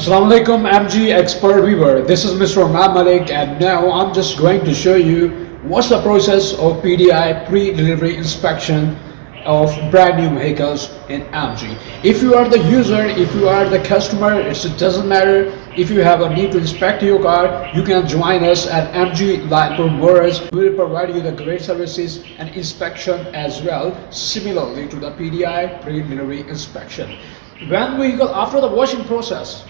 Assalamu alaikum MG expert viewer. This is Mr. Imam Malik and now I'm just going to show you what's the process of PDI pre-delivery inspection of brand new vehicles in MG. If you are the user, if you are the customer, it doesn't matter. If you have a need to inspect your car, you can join us at MG Lightpool Motors. We will provide you the great services and inspection as well, similarly to the PDI pre-delivery inspection. When vehicle after the washing process,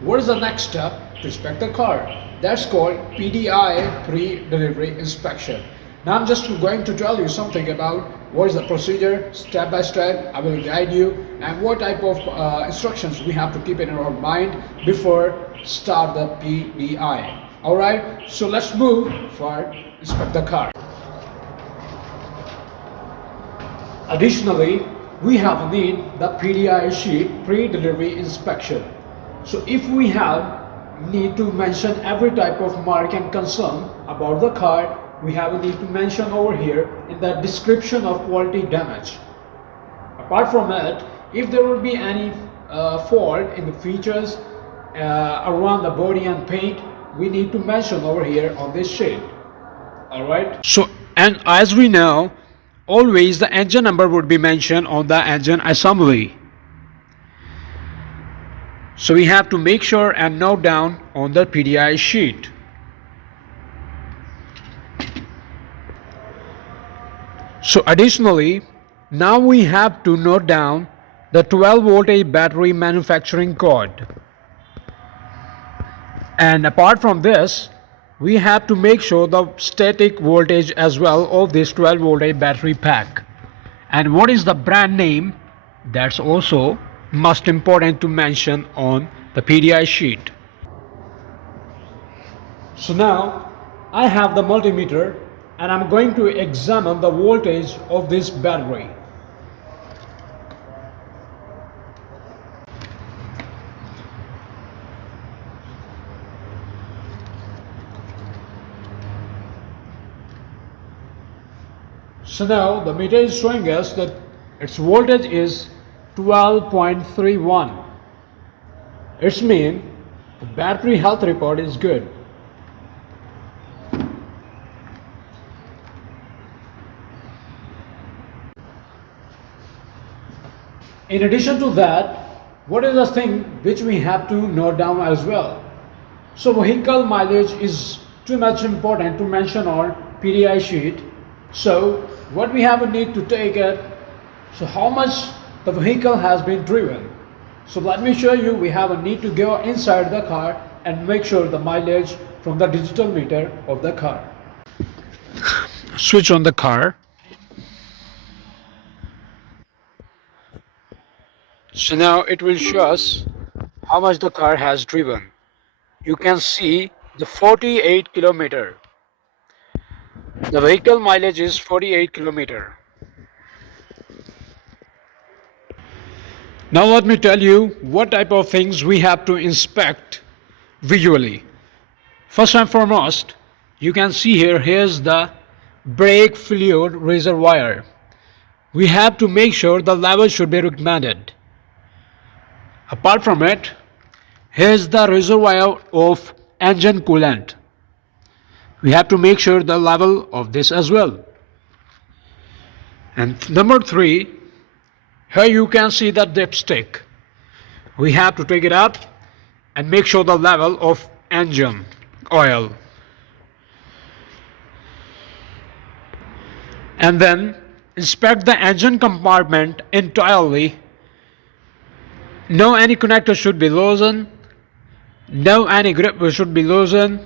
what is the next step to inspect the car? That's called PDI pre-delivery inspection. Now I'm just going to tell you something about what is the procedure step by step. I will guide you and what type of instructions we have to keep in our mind before start the PDI. Alright, so let's move for inspect the car. Additionally, we have need the PDI sheet pre-delivery inspection. So if we have need to mention every type of mark and concern about the car, we have a need to mention over here in the description of quality damage. Apart from it, if there will be any fault in the features around the body and paint, we need to mention over here on this sheet. Alright. So, and as we know, always the engine number would be mentioned on the engine assembly. So we have to make sure and note down on the PDI sheet. So additionally, now we have to note down the 12 voltage battery manufacturing code. And apart from this, we have to make sure the static voltage as well of this 12 voltage battery pack. And what is the brand name? That's also most important to mention on the PDI sheet. So now I have the multimeter and I'm going to examine the voltage of this battery. So now the meter is showing us that its voltage is 12.31. It means the battery health report is good. In addition to that, what is the thing which we have to note down as well? So vehicle mileage is too much important to mention on PDI sheet. So what we have a need to take it, so how much the vehicle has been driven. So let me show you, we have a need to go inside the car and make sure the mileage from the digital meter of the car. Switch on the car. So now it will show us how much the car has driven. You can see the 48 kilometer. The vehicle mileage is 48 kilometer. Now let me tell you what type of things we have to inspect visually. First and foremost, you can see here's the brake fluid reservoir. We have to make sure the level should be recommended. Apart from it, here's the reservoir of engine coolant. We have to make sure the level of this as well. And number 3, here you can see the dipstick. We have to take it up and make sure the level of engine oil. And then inspect the engine compartment entirely. No any connector should be loosened. No any grip should be loosened.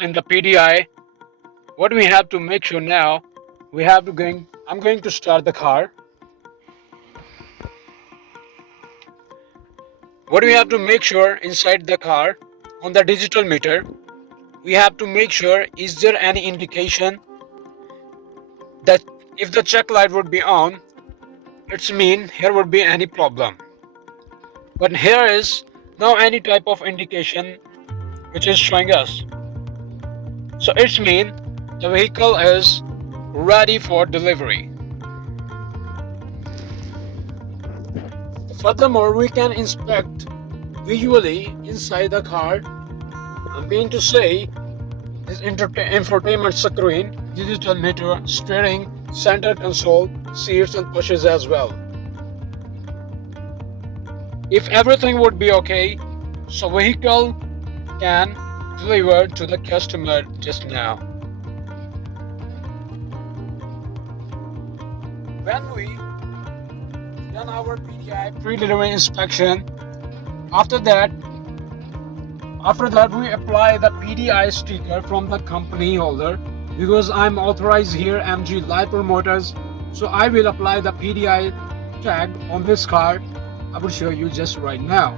in the PDI, what we have to make sure now, I'm going to start the car. What we have to make sure inside the car, on the digital meter, we have to make sure is there any indication that if the check light would be on, it's mean here would be any problem. But here is no any type of indication which is showing us. So it's mean the vehicle is ready for delivery. Furthermore, we can inspect visually inside the car. I'm going to say this infotainment screen, digital meter, steering, center console, seats and pushes as well. If everything would be okay, so vehicle can deliver to the customer just now. When we done our PDI pre-delivery inspection, after that we apply the PDI sticker from the company holder. Because I'm authorized here MG Light Promoters, so I will apply the PDI tag on this car. I will show you just right now.